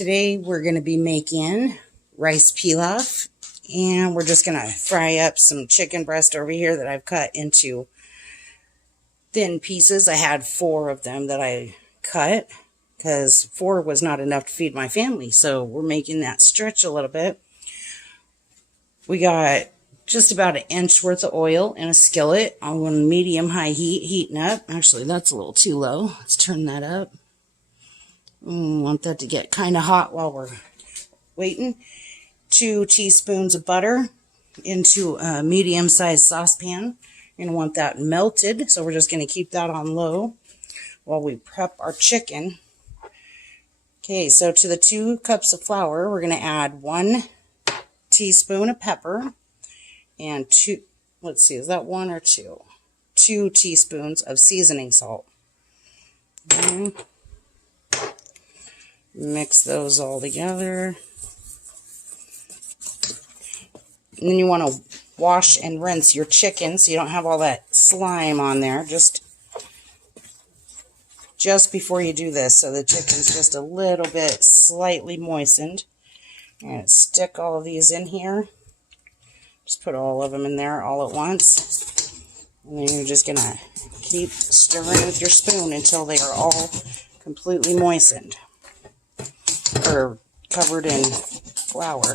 Today we're going to be making rice pilaf, and we're just going to fry up some chicken breast over here that I've cut into thin pieces. I had 4 of them that I cut because 4 was not enough to feed my family, so we're making that stretch a little bit. We got just about 1 inch worth of oil in a skillet on medium-high heat, heating up. Actually, that's a little too low. Let's turn that up. Want that to get kind of hot while we're waiting. 2 teaspoons of butter into a medium-sized saucepan. You're going to want that melted, so we're just going to keep that on low while we prep our chicken. Okay, so to the 2 cups of flour, we're going to add 1 teaspoon of pepper and 2, let's see, is that 1 or 2? 2 teaspoons of seasoning salt. Okay. Mix those all together. And then you want to wash and rinse your chicken so you don't have all that slime on there. Just before you do this, so the chicken's just a little bit slightly moistened. I'm going to stick all of these in here. Just put all of them in there all at once. And then you're just going to keep stirring with your spoon until they are all completely moistened or covered in flour.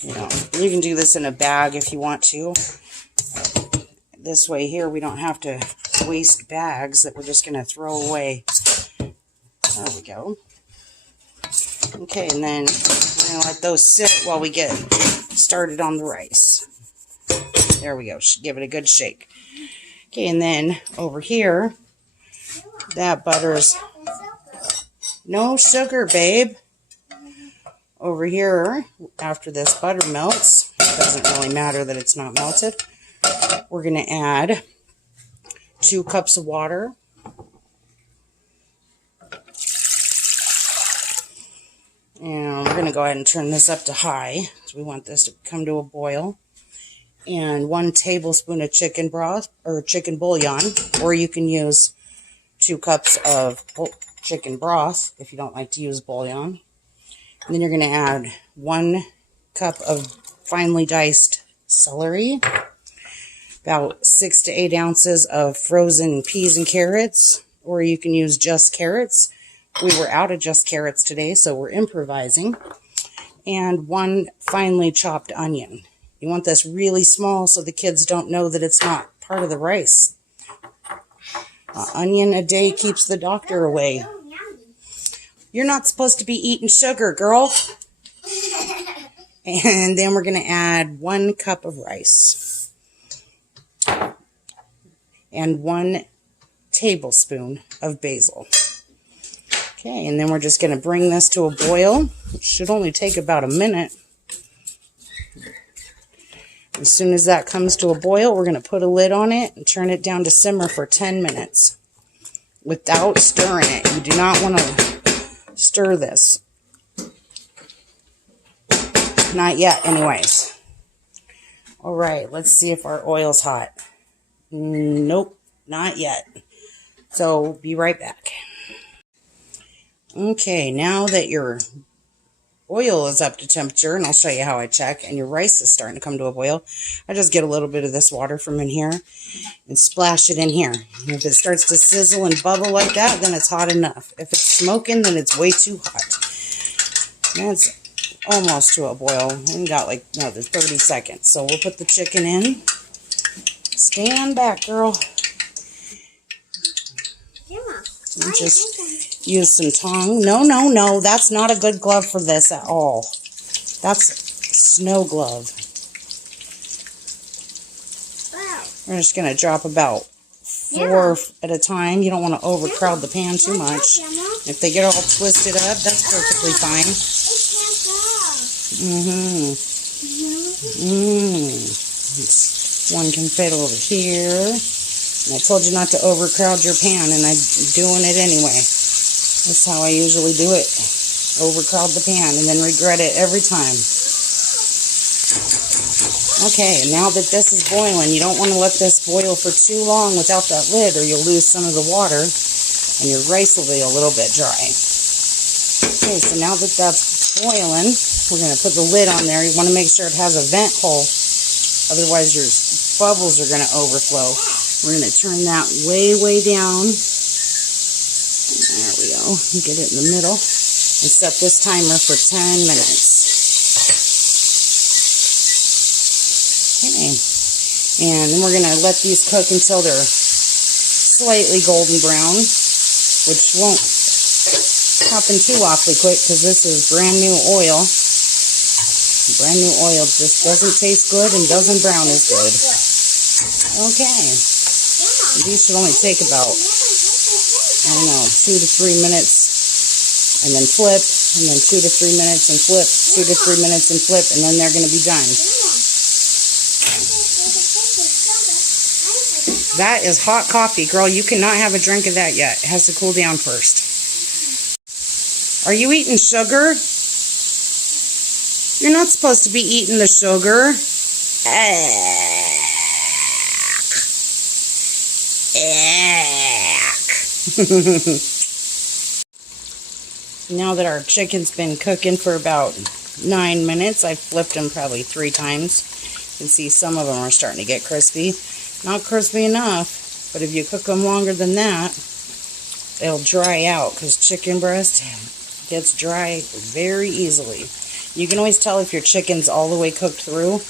You know, you can do this in a bag if you want to. This way here, we don't have to waste bags that we're just going to throw away. There we go. Okay, and then we're going to let those sit while we get started on the rice. There we go. Give it a good shake. Okay, and then over here, that butter's... No sugar, babe. Over here, after this butter melts, it doesn't really matter that it's not melted, we're going to add 2 cups of water. And we're going to go ahead and turn this up to high, so we want this to come to a boil. And 1 tablespoon of chicken broth, or chicken bouillon, or you can use 2 cups of chicken broth if you don't like to use bouillon. And then you're going to add 1 cup of finely diced celery, about 6 to 8 ounces of frozen peas and carrots, or you can use just carrots. We were out of just carrots today, so we're improvising. And 1 finely chopped onion. You want this really small so the kids don't know that it's not part of the rice. An onion a day keeps the doctor away. You're not supposed to be eating sugar, girl. And then we're going to add 1 cup of rice. And 1 tablespoon of basil. Okay, and then we're just going to bring this to a boil. It should only take about a minute. As soon as that comes to a boil, we're going to put a lid on it and turn it down to simmer for 10 minutes without stirring it. You do not want to stir this. Not yet, anyways. All right, let's see if our oil's hot. Nope, not yet. So, be right back. Okay, now that your oil is up to temperature, and I'll show you how I check, and your rice is starting to come to a boil, I just get a little bit of this water from in here and splash it in here. And if it starts to sizzle and bubble like that, then it's hot enough. If it's smoking, then it's way too hot. That's almost to a boil. We got like another 30 seconds. So we'll put the chicken in. Stand back, girl. And just use some tongue. No. That's not a good glove for this at all. That's snow glove. We're just going to drop about 4 at a time. You don't want to overcrowd the pan too much. If they get all twisted up, that's perfectly fine. One can fit over here. And I told you not to overcrowd your pan, and I'm doing it anyway. That's how I usually do it. Overcrowd the pan and then regret it every time. Okay, and now that this is boiling, you don't want to let this boil for too long without that lid, or you'll lose some of the water. and your rice will be a little bit dry. Okay, so now that that's boiling, we're going to put the lid on there. You want to make sure it has a vent hole, otherwise your bubbles are going to overflow. We're going to turn that way, way down. There we go. Get it in the middle and set this timer for 10 minutes. Okay. And then we're going to let these cook until they're slightly golden brown, which won't happen too awfully quick because this is brand new oil. Brand new oil just doesn't taste good and doesn't brown as good. Okay. These should only take about, I don't know, 2 to 3 minutes, and then flip, and then 2 to 3 minutes and flip, 2 to 3 minutes and flip, and then they're going to be done. That is hot coffee, girl. You cannot have a drink of that yet. It has to cool down first. Are you eating sugar? You're not supposed to be eating the sugar. Now that our chicken's been cooking for about 9 minutes, I've flipped them probably 3 times. You can see some of them are starting to get crispy. Not crispy enough, but if you cook them longer than that, they'll dry out because chicken breast gets dry very easily. You can always tell if your chicken's all the way cooked through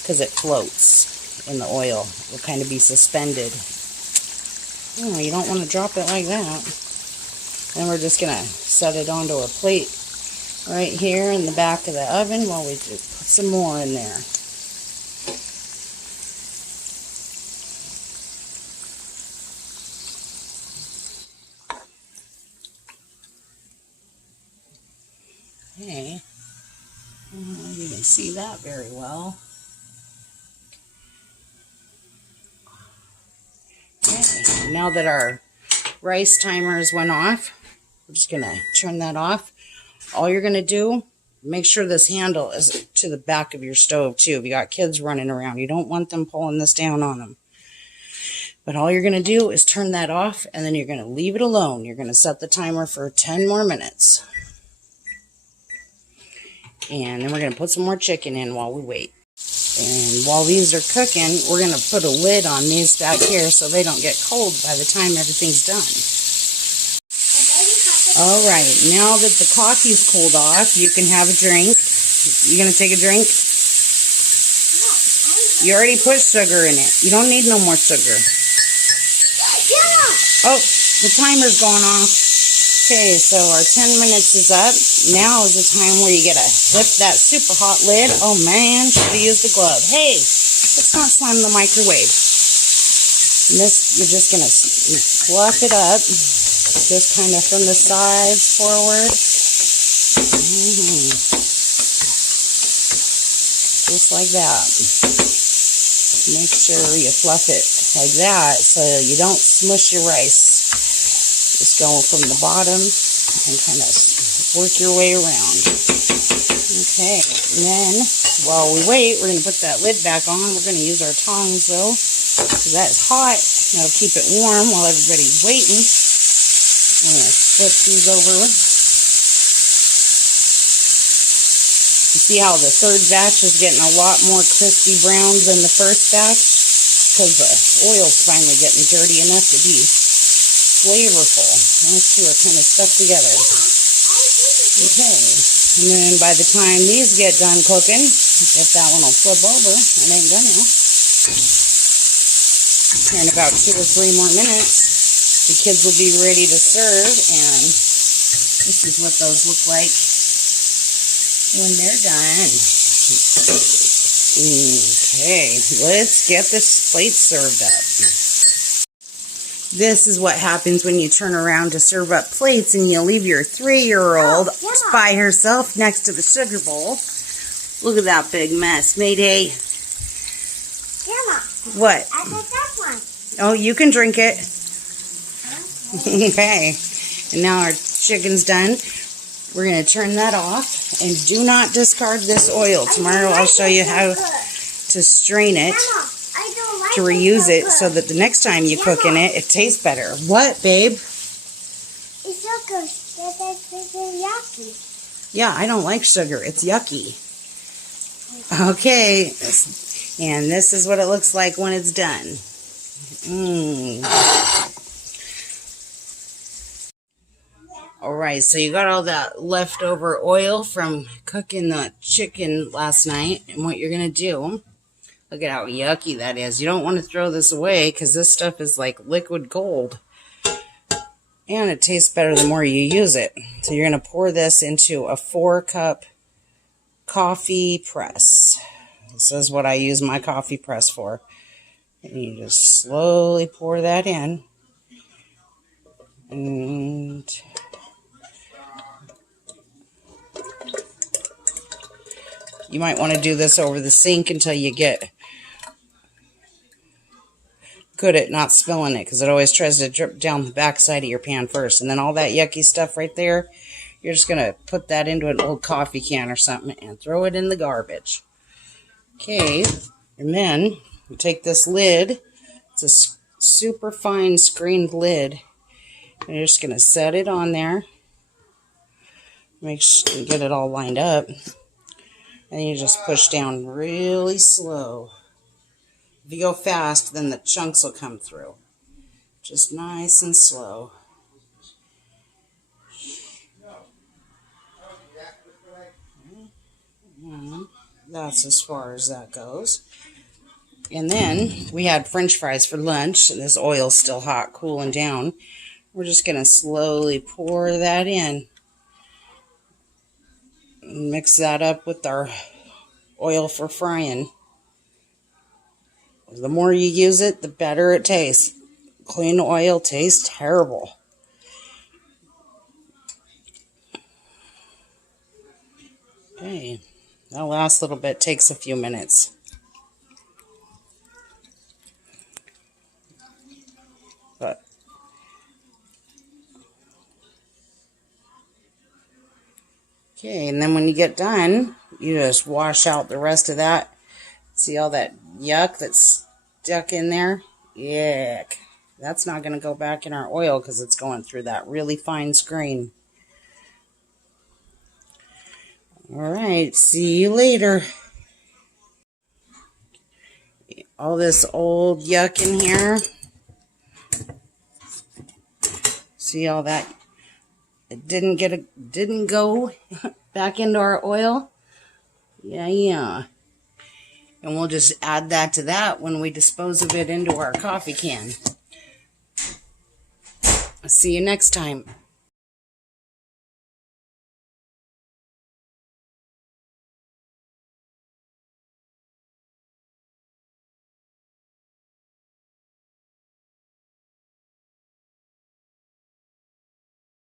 because it floats in the oil. It'll kind of be suspended. Oh, you don't want to drop it like that. And we're just going to set it onto a plate right here in the back of the oven while we just put some more in there. Okay, you can see that very well. Okay, now that our rice timers went off, we're just going to turn that off. All you're going to do, make sure this handle is to the back of your stove too. If you got kids running around, you don't want them pulling this down on them. But all you're going to do is turn that off, and then you're going to leave it alone. You're going to set the timer for 10 more minutes. And then we're going to put some more chicken in while we wait. And while these are cooking, we're going to put a lid on these back here so they don't get cold by the time everything's done. Alright, now that the coffee's cooled off, you can have a drink. You going to take a drink? You already put sugar in it. You don't need no more sugar. Oh, the timer's going off. Okay, so our 10 minutes is up. Now is the time where you get to flip that super hot lid. Oh man, should have used the glove. Hey, let's not slam the microwave. And this, you're just going to fluff it up, just kind of from the sides forward. Just like that. Make sure you fluff it like that so you don't smush your rice. Just go from the bottom and kind of work your way around. Okay, and then while we wait, we're going to put that lid back on. We're going to use our tongs though, because that's hot. That'll keep it warm while everybody's waiting. I'm going to flip these over. You see how the third batch is getting a lot more crispy brown than the first batch? Because the oil's finally getting dirty enough to be flavorful. Those two are kind of stuck together. Okay, and then by the time these get done cooking, if that one will flip over, it ain't gonna. Here in about 2 or 3 more minutes, the kids will be ready to serve, and this is what those look like when they're done. Okay, let's get this plate served up. This is what happens when you turn around to serve up plates and you leave your 3-year-old by herself next to the sugar bowl. Look at that big mess. Mayday. Grandma. What? I got that one. Oh, you can drink it. Okay. And now our chicken's done. We're going to turn that off. And do not discard this oil. Tomorrow I'll show you how to strain it. To reuse it so that the next time you cook in it, it tastes better. What, babe? Yeah, I don't like sugar. It's yucky. Okay, and this is what it looks like when it's done. Alright, so you got all that leftover oil from cooking the chicken last night. And what you're going to do, look at how yucky that is. You don't want to throw this away because this stuff is like liquid gold. And it tastes better the more you use it. So you're going to pour this into a 4-cup coffee press. This is what I use my coffee press for. And you just slowly pour that in. And you might want to do this over the sink until you get good at not spilling it, because it always tries to drip down the back side of your pan first. And then all that yucky stuff right there, you're just going to put that into an old coffee can or something and throw it in the garbage. Okay, and then you take this lid. It's a super fine screened lid. And you're just going to set it on there. Make sure you get it all lined up. And you just push down really slow. If you go fast, then the chunks will come through. Just nice and slow. And that's as far as that goes. And then we had French fries for lunch. And this oil's still hot, cooling down. We're just going to slowly pour that in. Mix that up with our oil for frying. The more you use it, the better it tastes. Clean oil tastes terrible. Okay, that last little bit takes a few minutes. But okay, and then when you get done, you just wash out the rest of that. See all that yuck that's stuck in there? Yuck. That's not going to go back in our oil because it's going through that really fine screen. Alright, see you later. All this old yuck in here. See all that? It didn't go back into our oil. Yeah. And we'll just add that to that when we dispose of it into our coffee can. I'll see you next time.